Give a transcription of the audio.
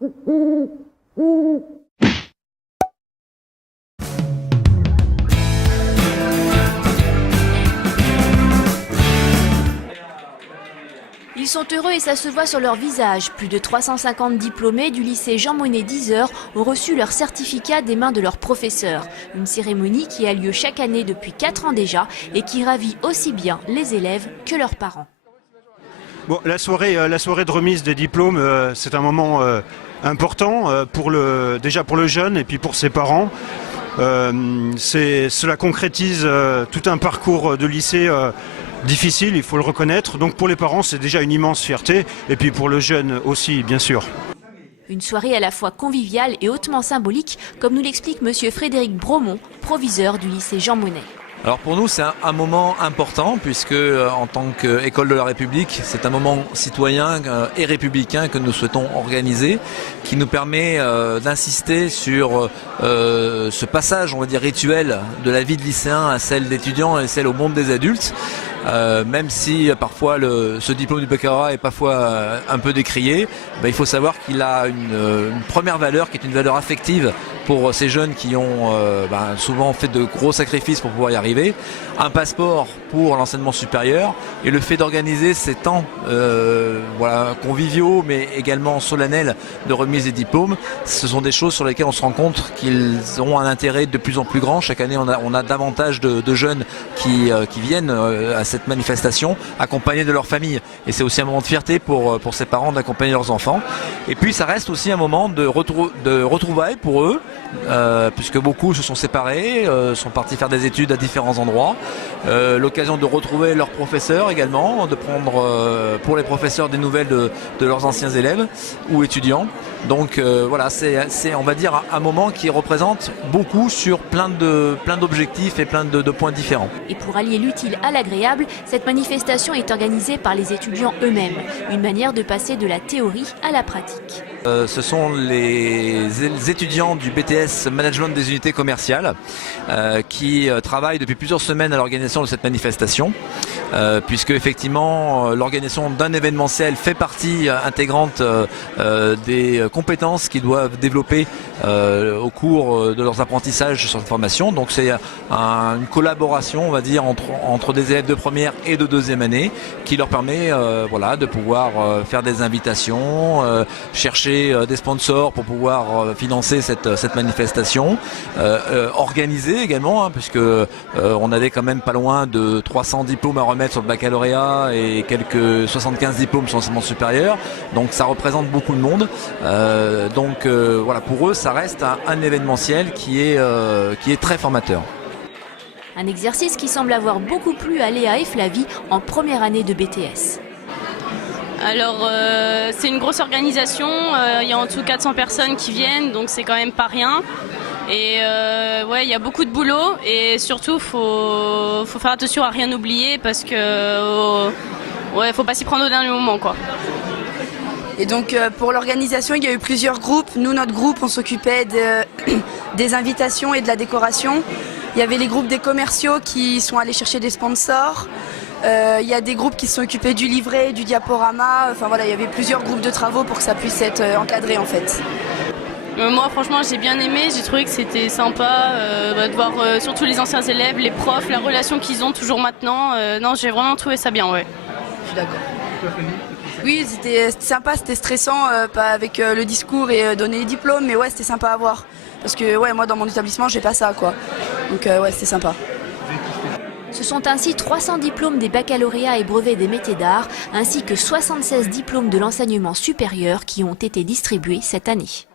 Ils sont heureux et ça se voit sur leur visage. Plus de 350 diplômés du lycée Jean Monnet d'Yzeure ont reçu leur certificat des mains de leurs professeurs. Une cérémonie qui a lieu chaque année depuis 4 ans déjà et qui ravit aussi bien les élèves que leurs parents. Bon, la soirée de remise des diplômes, c'est un moment important déjà pour le jeune et puis pour ses parents. Cela concrétise tout un parcours de lycée difficile, il faut le reconnaître. Donc pour les parents, c'est déjà une immense fierté et puis pour le jeune aussi, bien sûr. Une soirée à la fois conviviale et hautement symbolique, comme nous l'explique monsieur Frédéric Bromont, proviseur du lycée Jean Monnet. Alors pour nous c'est un moment important puisque en tant qu'école de la République c'est un moment citoyen et républicain que nous souhaitons organiser qui nous permet d'insister sur ce passage on va dire rituel de la vie de lycéen à celle d'étudiant et celle au monde des adultes. Même si parfois ce diplôme du baccalauréat est parfois un peu décrié, il faut savoir qu'il a une première valeur qui est une valeur affective pour ces jeunes qui ont souvent fait de gros sacrifices pour pouvoir y arriver, un passeport pour l'enseignement supérieur et le fait d'organiser ces temps conviviaux mais également solennels de remise des diplômes, ce sont des choses sur lesquelles on se rend compte qu'ils ont un intérêt de plus en plus grand. Chaque année on a davantage de jeunes qui viennent à cette manifestation accompagnés de leur famille et c'est aussi un moment de fierté pour ces parents d'accompagner leurs enfants et puis ça reste aussi un moment de retrouvailles pour eux puisque beaucoup se sont séparés, sont partis faire des études à différents endroits, l'occasion de retrouver leurs professeurs également, de prendre pour les professeurs des nouvelles de leurs anciens élèves ou étudiants. Donc voilà, c'est on va dire un moment qui représente beaucoup sur plein d'objectifs et plein de points différents. Et pour allier l'utile à l'agréable, cette manifestation est organisée par les étudiants eux-mêmes, une manière de passer de la théorie à la pratique. Ce sont les étudiants du BTS Management des unités commerciales qui travaillent depuis plusieurs semaines à l'organisation de cette manifestation puisque effectivement l'organisation d'un événementiel fait partie intégrante des compétences qu'ils doivent développer au cours de leurs apprentissages sur cette formation. Donc c'est une collaboration on va dire entre des élèves de première et de deuxième année qui leur permet de pouvoir faire des invitations, chercher des sponsors pour pouvoir financer cette manifestation, organiser également puisque on avait quand même pas loin de 300 diplômes à remettre sur le baccalauréat et quelques 75 diplômes sur l'enseignement supérieur, donc ça représente beaucoup de monde. Pour eux ça reste un événementiel qui est très formateur. Un exercice qui semble avoir beaucoup plu à Léa et Flavie en première année de BTS. Alors c'est une grosse organisation, il y a en tout 400 personnes qui viennent, donc c'est quand même pas rien. Et il y a beaucoup de boulot et surtout faut faire attention à rien oublier parce que faut pas s'y prendre au dernier moment quoi. Et donc pour l'organisation, il y a eu plusieurs groupes. Nous, notre groupe, on s'occupait des invitations et de la décoration. Il y avait les groupes des commerciaux qui sont allés chercher des sponsors. Il y a des groupes qui se sont occupés du livret, du diaporama. Enfin voilà, il y avait plusieurs groupes de travaux pour que ça puisse être encadré en fait. Moi franchement j'ai bien aimé, j'ai trouvé que c'était sympa de voir surtout les anciens élèves, les profs, la relation qu'ils ont toujours maintenant. Non, j'ai vraiment trouvé ça bien, ouais. Je suis d'accord. Oui, c'était sympa, c'était stressant pas avec le discours et donner les diplômes, mais ouais, c'était sympa à voir. Parce que moi dans mon établissement, j'ai pas ça quoi. Donc c'était sympa. Ce sont ainsi 300 diplômes des baccalauréats et brevets des métiers d'art, ainsi que 76 diplômes de l'enseignement supérieur qui ont été distribués cette année.